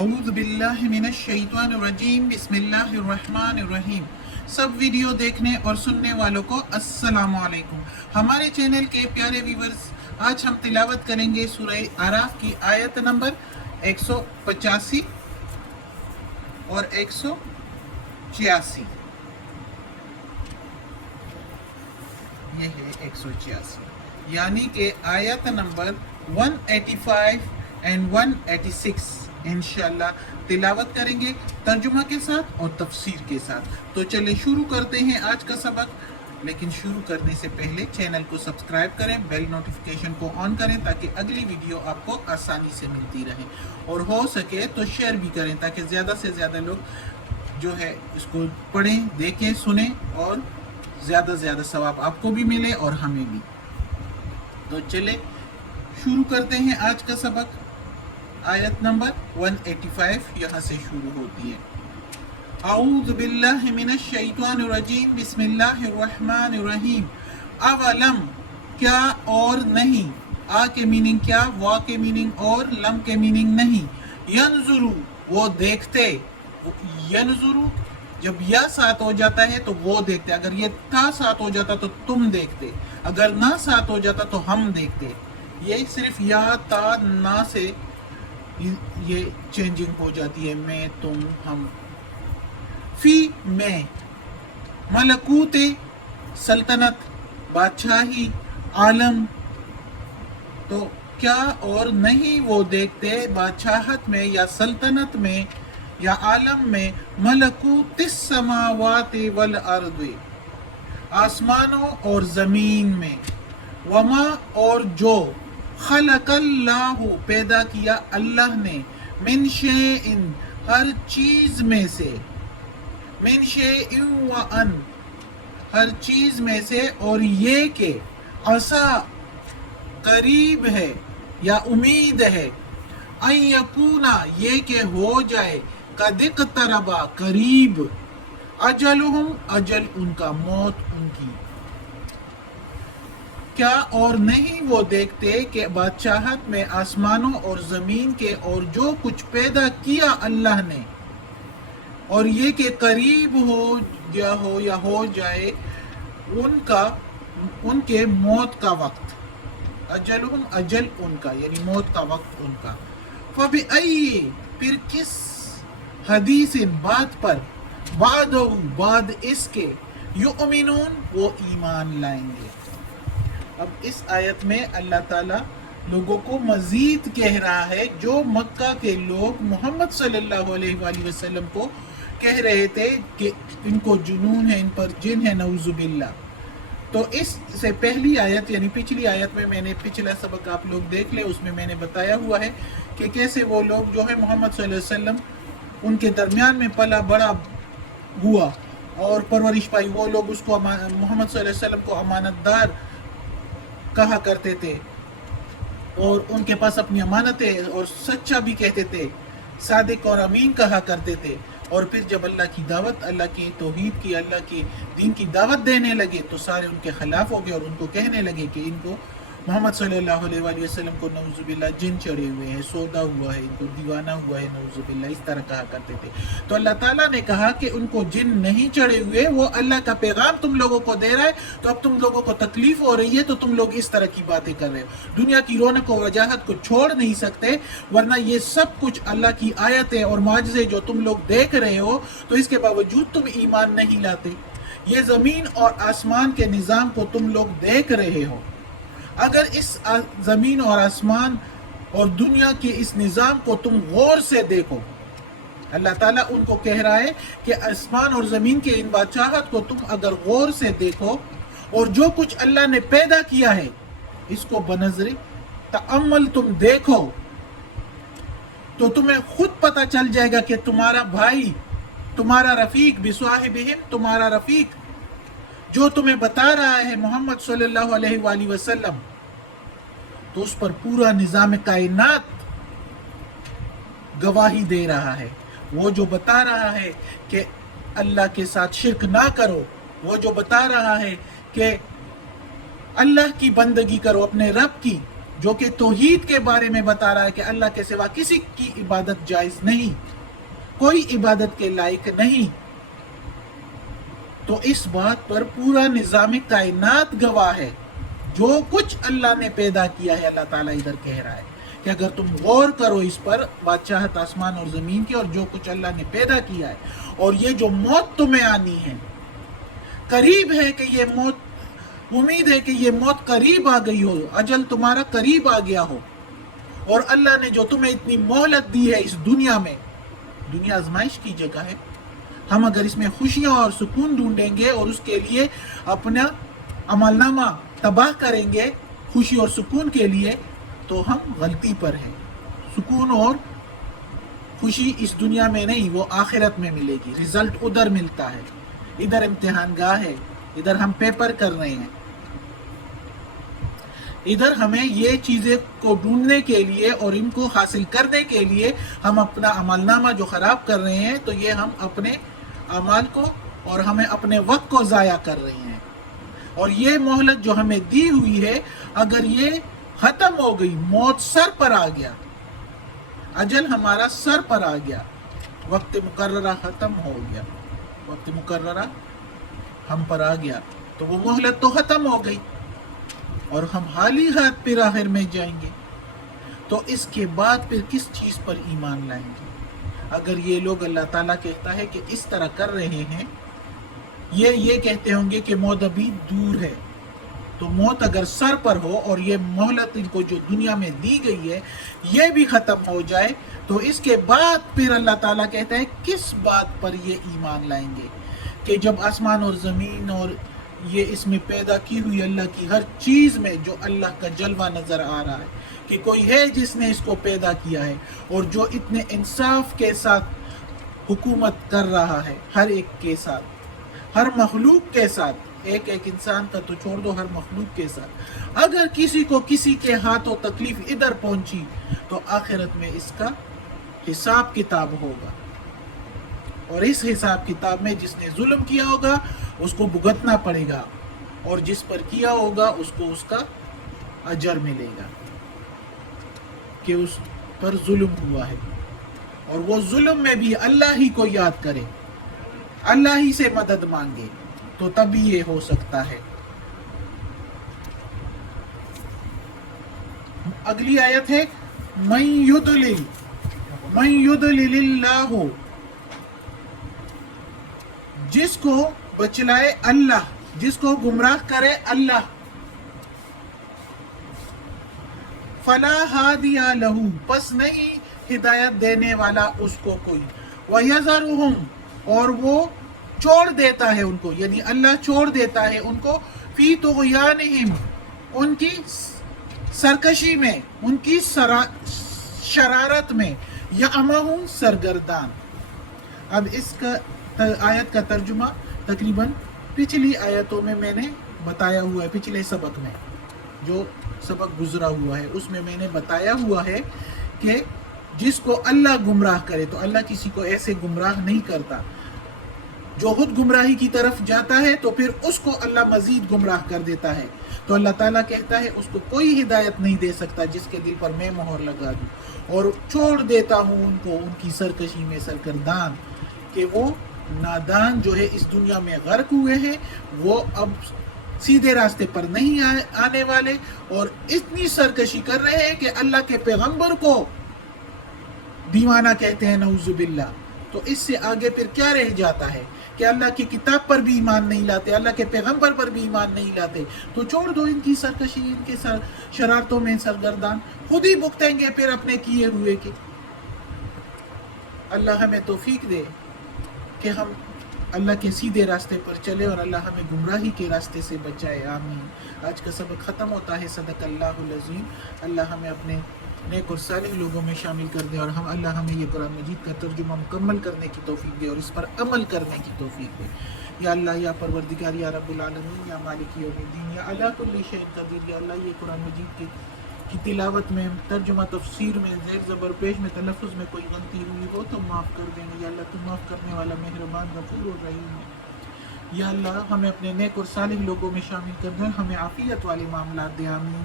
اعوذ باللہ من الشیطان الرجیم بسم اللہ الرحمن الرحیم۔ سب ویڈیو دیکھنے اور سننے والوں کو السلام علیکم۔ ہمارے چینل کے پیارے ویورز، آج ہم تلاوت کریں گے سورہ اعراف کی آیت نمبر 185 اور 186۔ یہ ہے 186، یعنی کہ آیت نمبر 185 اینڈ 186 انشاءاللہ تلاوت کریں گے ترجمہ کے ساتھ اور تفسیر کے ساتھ۔ تو چلے شروع کرتے ہیں آج کا سبق، لیکن شروع کرنے سے پہلے چینل کو سبسکرائب کریں، بیل نوٹیفیکیشن کو آن کریں تاکہ اگلی ویڈیو آپ کو آسانی سے ملتی رہے، اور ہو سکے تو شیئر بھی کریں تاکہ زیادہ سے زیادہ لوگ جو ہے اس کو پڑھیں، دیکھیں، سنیں اور زیادہ سے زیادہ ثواب آپ کو بھی ملے اور ہمیں بھی۔ تو چلے شروع کرتے ہیں آج کا سبق۔ آیت نمبر 185 یہاں سے شروع ہوتی ہے۔ اعوذ باللہ من الشیطان الرجیم بسم اللہ الرحمن الرحیم۔ اولم کیا اور نہیں، آ کے میننگ کیا، وا کے میننگ اور، لم کے میننگ نہیں۔ ینظرو وہ دیکھتے، ینظرو جب یا ساتھ ہو جاتا ہے تو وہ دیکھتے، اگر یہ تا ساتھ ہو جاتا تو تم دیکھتے، اگر نہ ساتھ ہو جاتا تو ہم دیکھتے۔ یہ صرف یا تا نا سے یہ چینجنگ ہو جاتی ہے، میں، تم، ہم۔ فی میں، ملکوت سلطنت، بادشاہی، عالم، تو کیا اور نہیں وہ دیکھتے بادشاہت میں یا سلطنت میں یا عالم میں، ملکوت السماوات والارض آسمانوں اور زمین میں، وما اور جو، خلق اللہ پیدا کیا اللہ نے، من شیء ہر چیز میں سے، من شیء وان ہر چیز میں سے، اور یہ کہ عسیٰ قریب ہے یا امید ہے، ان یکونا یہ کہ ہو جائے، قد اقترب قریب، اجلہم اجل ان کا، موت ان کی۔ کیا اور نہیں وہ دیکھتے کہ بادشاہت میں آسمانوں اور زمین کے اور جو کچھ پیدا کیا اللہ نے، اور یہ کہ قریب ہو یا ہو جائے ان کے موت کا وقت، اجلہم اجل ان کا یعنی موت کا وقت ان کا۔ فبأئی پھر کس حدیث بات پر، بعد اس کے، یؤمنون وہ ایمان لائیں گے۔ اب اس آیت میں اللہ تعالیٰ لوگوں کو مزید کہہ رہا ہے، جو مکہ کے لوگ محمد صلی اللہ علیہ وآلہ وسلم کو کہہ رہے تھے کہ ان کو جنون ہے، ان پر جن ہے، نعوذ باللہ۔ تو اس سے پہلی آیت یعنی پچھلی آیت میں نے پچھلا سبق آپ لوگ دیکھ لے، اس میں نے بتایا ہوا ہے کہ کیسے وہ لوگ جو ہے محمد صلی اللہ علیہ وسلم ان کے درمیان میں پلا بڑا ہوا اور پرورش پائی، وہ لوگ اس کو محمد صلی اللہ علیہ وسلم کو امانت دار کہا کرتے تھے، اور ان کے پاس اپنی امانتیں، اور سچا بھی کہتے تھے، صادق اور امین کہا کرتے تھے۔ اور پھر جب اللہ کی دعوت، اللہ کی توحید کی، اللہ کی دین کی دعوت دینے لگے تو سارے ان کے خلاف ہو گئے، اور ان کو کہنے لگے کہ ان کو محمد صلی اللہ علیہ وآلہ وسلم کو نعوذ باللہ جن چڑھے ہوئے ہیں، سودا ہوا ہے، ان کو دیوانہ ہوا ہے، نعوذ باللہ، اس طرح کہا کرتے تھے۔ تو اللہ تعالیٰ نے کہا کہ ان کو جن نہیں چڑھے ہوئے، وہ اللہ کا پیغام تم لوگوں کو دے رہا ہے، تو اب تم لوگوں کو تکلیف ہو رہی ہے تو تم لوگ اس طرح کی باتیں کر رہے ہو، دنیا کی رونق و وجاہت کو چھوڑ نہیں سکتے، ورنہ یہ سب کچھ اللہ کی آیتیں اور معجزے جو تم لوگ دیکھ رہے ہو، تو اس کے باوجود تم ایمان نہیں لاتے۔ یہ زمین اور آسمان کے نظام کو تم لوگ دیکھ رہے ہو، اگر اس زمین اور آسمان اور دنیا کے اس نظام کو تم غور سے دیکھو، اللہ تعالیٰ ان کو کہہ رہا ہے کہ آسمان اور زمین کے ان بادشاہت کو تم اگر غور سے دیکھو، اور جو کچھ اللہ نے پیدا کیا ہے اس کو بنظر تأمل تم دیکھو، تو تمہیں خود پتہ چل جائے گا کہ تمہارا بھائی، تمہارا رفیق، بصاحبہم تمہارا رفیق جو تمہیں بتا رہا ہے محمد صلی اللہ علیہ وآلہ وسلم، تو اس پر پورا نظام کائنات گواہی دے رہا ہے۔ وہ جو بتا رہا ہے کہ اللہ کے ساتھ شرک نہ کرو، وہ جو بتا رہا ہے کہ اللہ کی بندگی کرو، اپنے رب کی، جو کہ توحید کے بارے میں بتا رہا ہے کہ اللہ کے سوا کسی کی عبادت جائز نہیں، کوئی عبادت کے لائق نہیں، تو اس بات پر پورا نظام کائنات گواہ ہے۔ جو کچھ اللہ نے پیدا کیا ہے، اللہ تعالیٰ ادھر کہہ رہا ہے کہ اگر تم غور کرو اس پر، بادشاہت آسمان اور زمین کی، اور جو کچھ اللہ نے پیدا کیا ہے، اور یہ جو موت تمہیں آنی ہے، قریب ہے کہ یہ موت، امید ہے کہ یہ موت قریب آ گئی ہو، اجل تمہارا قریب آ گیا ہو، اور اللہ نے جو تمہیں اتنی مہلت دی ہے اس دنیا میں، دنیا آزمائش کی جگہ ہے، ہم اگر اس میں خوشیاں اور سکون ڈھونڈیں گے اور اس کے لیے اپنا عمل نامہ تباہ کریں گے خوشی اور سکون کے لیے، تو ہم غلطی پر ہیں۔ سکون اور خوشی اس دنیا میں نہیں، وہ آخرت میں ملے گی، رزلٹ ادھر ملتا ہے، ادھر امتحان گاہ ہے، ادھر ہم پیپر کر رہے ہیں، ادھر ہمیں یہ چیزیں کو ڈھونڈنے کے لیے اور ان کو حاصل کرنے کے لیے ہم اپنا عمل نامہ جو خراب کر رہے ہیں، تو یہ ہم اپنے اعمال کو اور ہمیں اپنے وقت کو ضائع کر رہے ہیں۔ اور یہ مہلت جو ہمیں دی ہوئی ہے، اگر یہ ختم ہو گئی، موت سر پر آ گیا، اجل ہمارا سر پر آ گیا، وقت مقررہ ختم ہو گیا، وقت مقررہ ہم پر آ گیا، تو وہ مہلت تو ختم ہو گئی اور ہم حالی ہاتھ پھر آخر میں جائیں گے۔ تو اس کے بعد پھر کس چیز پر ایمان لائیں گے؟ اگر یہ لوگ، اللہ تعالیٰ کہتا ہے کہ اس طرح کر رہے ہیں، یہ کہتے ہوں گے کہ موت ابھی دور ہے، تو موت اگر سر پر ہو اور یہ مہلت ان کو جو دنیا میں دی گئی ہے یہ بھی ختم ہو جائے، تو اس کے بعد پھر اللہ تعالیٰ کہتا ہے کس بات پر یہ ایمان لائیں گے؟ کہ جب آسمان اور زمین اور یہ اس میں پیدا کی ہوئی اللہ کی ہر چیز میں جو اللہ کا جلوہ نظر آ رہا ہے کہ کوئی ہے جس نے اس کو پیدا کیا ہے، اور جو اتنے انصاف کے ساتھ حکومت کر رہا ہے ہر ایک کے ساتھ، ہر مخلوق کے ساتھ، ایک ایک انسان کا تو چھوڑ دو، ہر مخلوق کے ساتھ، اگر کسی کو کسی کے ہاتھوں تکلیف ادھر پہنچی تو آخرت میں اس کا حساب کتاب ہوگا، اور اس حساب کتاب میں جس نے ظلم کیا ہوگا اس کو بھگتنا پڑے گا، اور جس پر کیا ہوگا اس کو اس کا اجر ملے گا کہ اس پر ظلم ہوا ہے۔ اور وہ ظلم میں بھی اللہ ہی کو یاد کرے، اللہ ہی سے مدد مانگے، تو تبھی یہ ہو سکتا ہے۔ اگلی آیت ہے من یضلل اللہ، جس کو بچلائے اللہ، جس کو گمراہ کرے اللہ، فلا ہادی لہ، پس نہیں ہدایت دینے والا اس کو کوئی، وَيَذَرُهُمْ، اور وہ چھوڑ دیتا ہے ان کو، یعنی اللہ چھوڑ دیتا ہے ان کو، فی طغیانہم، ان کی سرکشی میں، ان کی شرارت میں، یعمہون، سرگردان۔ اب اس کا آیت کا ترجمہ تقریباً پچھلی آیتوں میں نے بتایا ہوا ہے، پچھلے سبق میں جو سبق گزرا ہوا ہے اس میں نے بتایا ہوا ہے کہ جس کو اللہ گمراہ کرے، تو اللہ کسی کو ایسے گمراہ نہیں کرتا، جو خود گمراہی کی طرف جاتا ہے تو پھر اس کو اللہ مزید گمراہ کر دیتا ہے، تو اللہ تعالیٰ کہتا ہے اس کو کوئی ہدایت نہیں دے سکتا جس کے دل پر میں مہر لگا دوں، اور چھوڑ دیتا ہوں ان کو ان کی سرکشی میں، سرگردان، کہ وہ نادان جو ہے اس دنیا میں غرق ہوئے ہیں، وہ اب سیدھے راستے پر نہیں آنے والے، اور اتنی سرکشی کر رہے ہیں کہ اللہ کے پیغمبر کو دیوانہ کہتے ہیں، نعوذ باللہ۔ تو اس سے آگے پھر کیا رہ جاتا ہے کہ اللہ کی کتاب پر بھی ایمان نہیں لاتے، اللہ کے پیغمبر پر بھی ایمان نہیں لاتے، تو چھوڑ دو ان کی سرکشی، ان کے شرارتوں میں سرگردان، خود ہی بھگتیں گے پھر اپنے کیے ہوئے کے۔ اللہ ہمیں توفیق دے کہ ہم اللہ کے سیدھے راستے پر چلے، اور اللہ ہمیں گمراہی کے راستے سے بچائے، آمین۔ آج کا سبق ختم ہوتا ہے، صدق اللہ العظیم۔ اللہ ہمیں اپنے نیک اور صالح لوگوں میں شامل کر دے، اور اللہ ہمیں یہ قرآن مجید کا ترجمہ مکمل کرنے کی توفیق دے اور اس پر عمل کرنے کی توفیق دے۔ یا اللہ، یا پروردگار، یا رب العالمین، یا مالک یوم الدین، یا علی کل شیء قدیر، یا اللہ یہ قرآن مجید کی تلاوت میں، ترجمہ، تفسیر میں، زیر زبر پیش میں، تلفظ میں کوئی غلطی ہوئی ہو تو معاف کر دیں گے، یا اللہ تو معاف کرنے والا مہربان غفور و رحیم ہے۔ یا اللہ ہمیں اپنے نیک اور صالح لوگوں میں شامل کر دیں، ہمیں عافیت والے معاملات دے، آمین۔